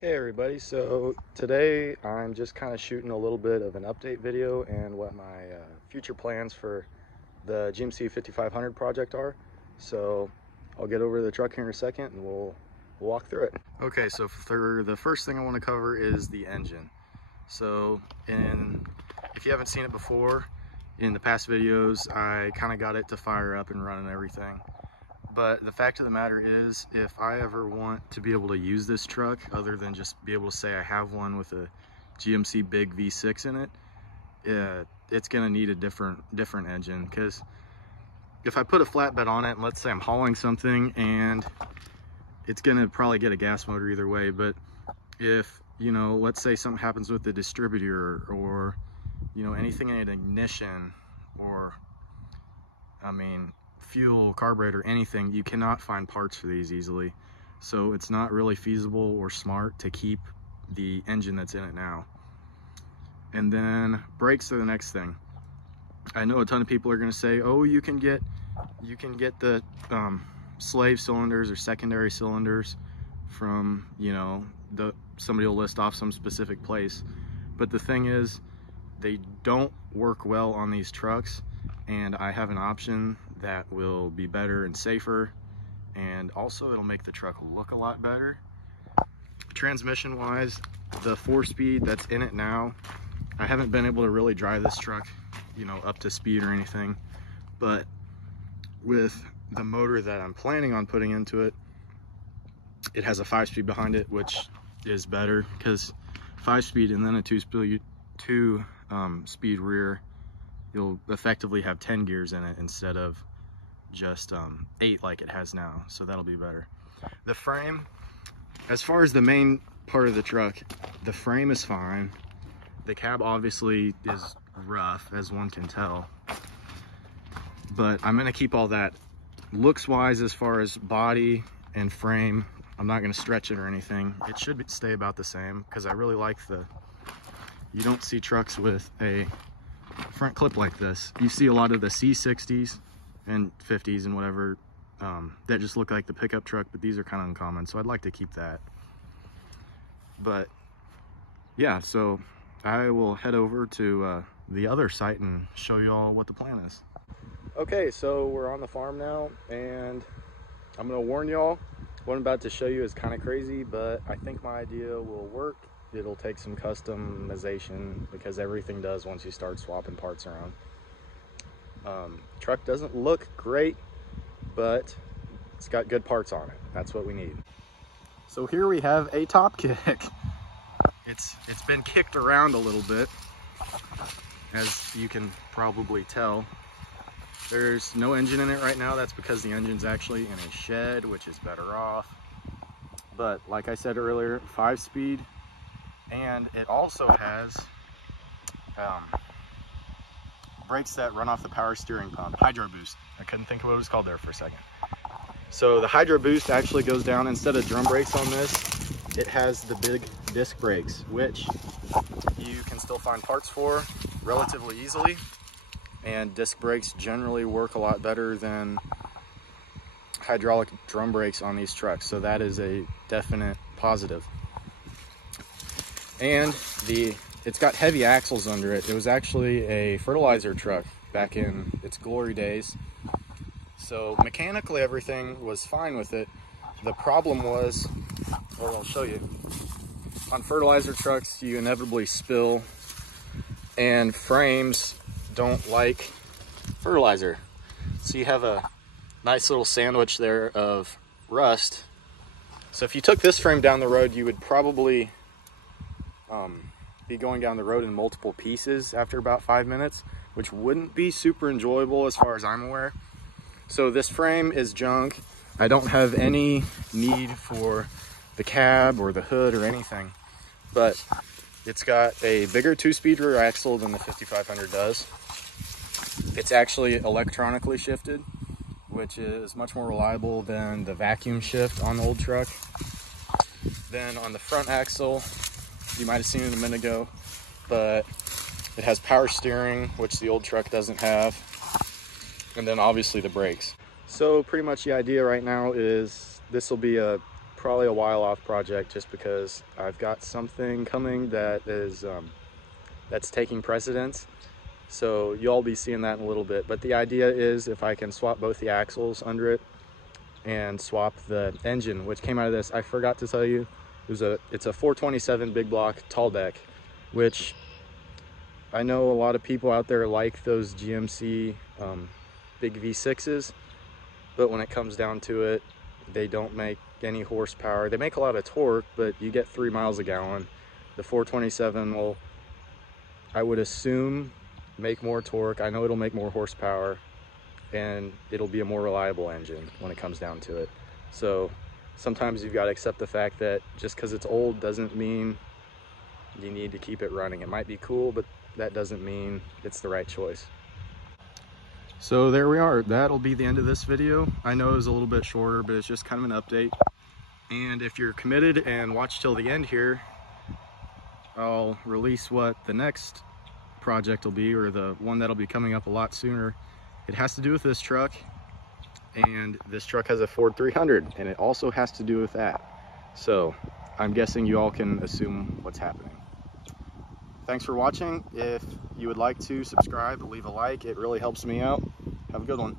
Hey everybody, so today I'm just kind of shooting a little bit of an update video and what my future plans for the GMC 5500 project are. So I'll get over to the truck here in a second and we'll walk through it. Okay, so for the first thing I want to cover is the engine. So if you haven't seen it before, in the past videos I kind of got it to fire up and run and everything. But the fact of the matter is, if I ever want to be able to use this truck, other than just be able to say I have one with a GMC big V6 in it, it's gonna need a different engine. Because if I put a flatbed on it, and let's say I'm hauling something, and it's gonna probably get a gas motor either way. But if, let's say something happens with the distributor, or anything in an ignition, or fuel, carburetor, anything, you cannot find parts for these easily. So it's not really feasible or smart to keep the engine that's in it now. And then brakes are the next thing. I know a ton of people are going to say, oh, you can get the slave cylinders or secondary cylinders from, somebody will list off some specific place. But the thing is, they don't work well on these trucks, and I have an option that will be better and safer, and also it'll make the truck look a lot better. Transmission wise, the 4-speed that's in it now, I haven't been able to really drive this truck up to speed or anything, but with the motor that I'm planning on putting into it, it has a 5-speed behind it, which is better, because 5-speed and then a 2-speed rear, you'll effectively have 10 gears in it instead of just 8 like it has now, so that'll be better. The frame, as far as the main part of the truck, the frame is fine. The cab obviously is rough, as one can tell, but I'm gonna keep all that. Looks wise, as far as body and frame, I'm not gonna stretch it or anything. It should stay about the same, because I really like you don't see trucks with a front clip like this. You see a lot of the C60s and 50s and whatever that just look like the pickup truck, but these are kind of uncommon, so I'd like to keep that. But yeah, so I will head over to the other site and show you all what the plan is. Okay, so we're on the farm now, and I'm gonna warn y'all, what I'm about to show you is kind of crazy, but I think my idea will work. It'll take some customization, because everything does once you start swapping parts around. Truck doesn't look great, but it's got good parts on it. That's what we need. So here we have a top kick. It's been kicked around a little bit, as you can probably tell. There's no engine in it right now. That's because the engine's actually in a shed, which is better off. But like I said earlier, 5-speed. And it also has brakes that run off the power steering pump, Hydro Boost. I couldn't think of what it was called there for a second. So the Hydro Boost actually goes down, instead of drum brakes on this, it has the big disc brakes, which you can still find parts for relatively easily. And disc brakes generally work a lot better than hydraulic drum brakes on these trucks. So that is a definite positive. And it's got heavy axles under it. It was actually a fertilizer truck back in its glory days. So mechanically everything was fine with it. The problem was, well, I'll show you. On fertilizer trucks, you inevitably spill, and frames don't like fertilizer. So you have a nice little sandwich there of rust. So if you took this frame down the road, you would probably be going down the road in multiple pieces after about 5 minutes, which wouldn't be super enjoyable as far as I'm aware. So this frame is junk. I don't have any need for the cab or the hood or anything, but it's got a bigger 2-speed rear axle than the 5500 does. It's actually electronically shifted, which is much more reliable than the vacuum shift on the old truck. Then on the front axle, you might have seen it a minute ago, but it has power steering, which the old truck doesn't have. And then obviously the brakes. So pretty much the idea right now is this will be a probably a while off project just because I've got something coming that is that's taking precedence. So you'll be seeing that in a little bit. But the idea is if I can swap both the axles under it and swap the engine, which came out of this, I forgot to tell you, it's a 427 big block tall deck, which I know a lot of people out there like those GMC big V6s, but when it comes down to it, they don't make any horsepower. They make a lot of torque, but you get 3 miles a gallon. The 427 will, I would assume, make more torque. I know it'll make more horsepower, and it'll be a more reliable engine when it comes down to it. So sometimes you've got to accept the fact that just because it's old doesn't mean you need to keep it running. It might be cool, but that doesn't mean it's the right choice. So there we are. That'll be the end of this video. I know it was a little bit shorter, but it's just kind of an update. And if you're committed and watch till the end here, I'll release what the next project will be, or the one that'll be coming up a lot sooner. It has to do with this truck, and this truck has a Ford 300, and it also has to do with that. So I'm guessing you all can assume what's happening. Thanks for watching. If you would like to subscribe, leave a like. It really helps me out. Have a good one.